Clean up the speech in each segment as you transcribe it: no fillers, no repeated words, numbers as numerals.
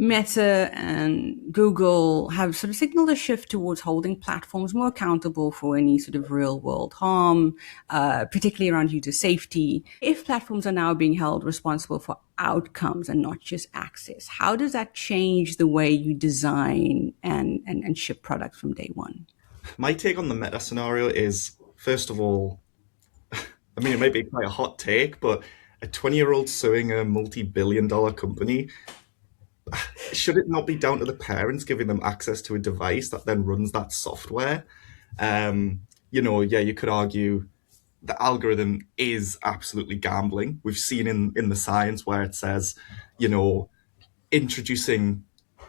Meta and Google have sort of signaled a shift towards holding platforms more accountable for any sort of real world harm, particularly around user safety. If platforms are now being held responsible for outcomes and not just access, how does that change the way you design and ship products from day one? My take on the meta scenario is, first of all, I mean, it might be quite a hot take, but a 20-year-old suing a multi-billion-dollar company, should it not be down to the parents giving them access to a device that then runs that software? Yeah, you could argue the algorithm is absolutely gambling. We've seen in the science where it says, you know, introducing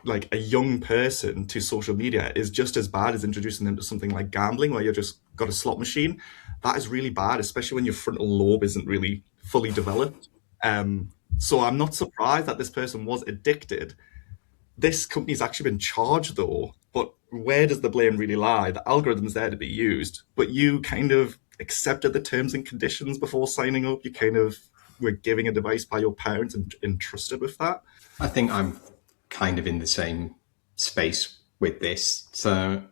like a young person to social media is just as bad as introducing them to something like gambling where you're just got a slot machine. That is really bad, especially when your frontal lobe isn't really fully developed. So I'm not surprised that this person was addicted. This company's actually been charged though, but where does the blame really lie? The algorithm's there to be used, but you kind of accepted the terms and conditions before signing up. You kind of were giving a device by your parents and entrusted with that. I think I'm kind of in the same space with this. So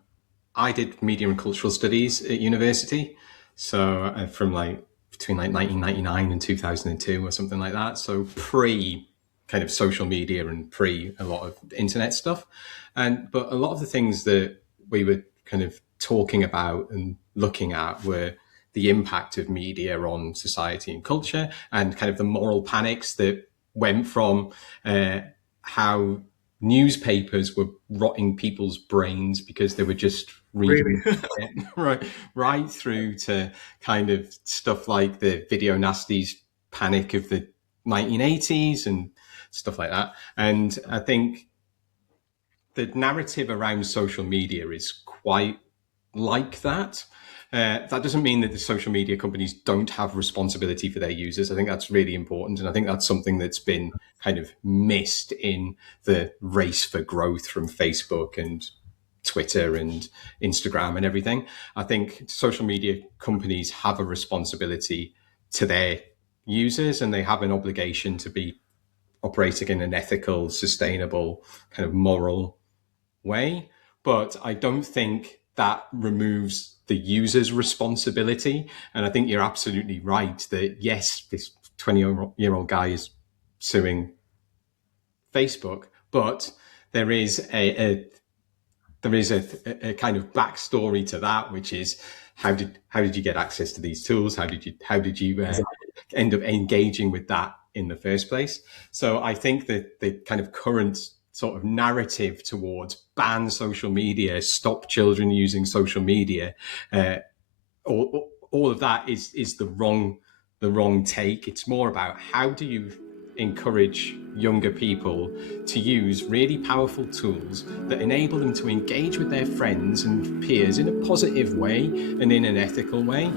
I did media and cultural studies at university. So from like between like 1999 and 2002 or something like that. So pre kind of social media and pre a lot of internet stuff. But a lot of the things that we were kind of talking about and looking at were the impact of media on society and culture, and kind of the moral panics that went from how newspapers were rotting people's brains because they were just reading Really? right through to kind of stuff like the video nasties panic of the 1980s and stuff like that. And I think the narrative around social media is quite like that. That doesn't mean that the social media companies don't have responsibility for their users. I think that's really important. And I think that's something that's been kind of missed in the race for growth from Facebook and Twitter and Instagram and everything. I think social media companies have a responsibility to their users, and they have an obligation to be operating in an ethical, sustainable, kind of moral way. But I don't think that removes the user's responsibility. And I think you're absolutely right that yes, this 20-year-old guy is suing Facebook, but there is a kind of backstory to that, which is how did you get access to these tools? How did you end up engaging with that in the first place? So I think that the kind of current sort of narrative towards ban social media, stop children using social media, all of that is the wrong take. It's more about how do you encourage younger people to use really powerful tools that enable them to engage with their friends and peers in a positive way and in an ethical way.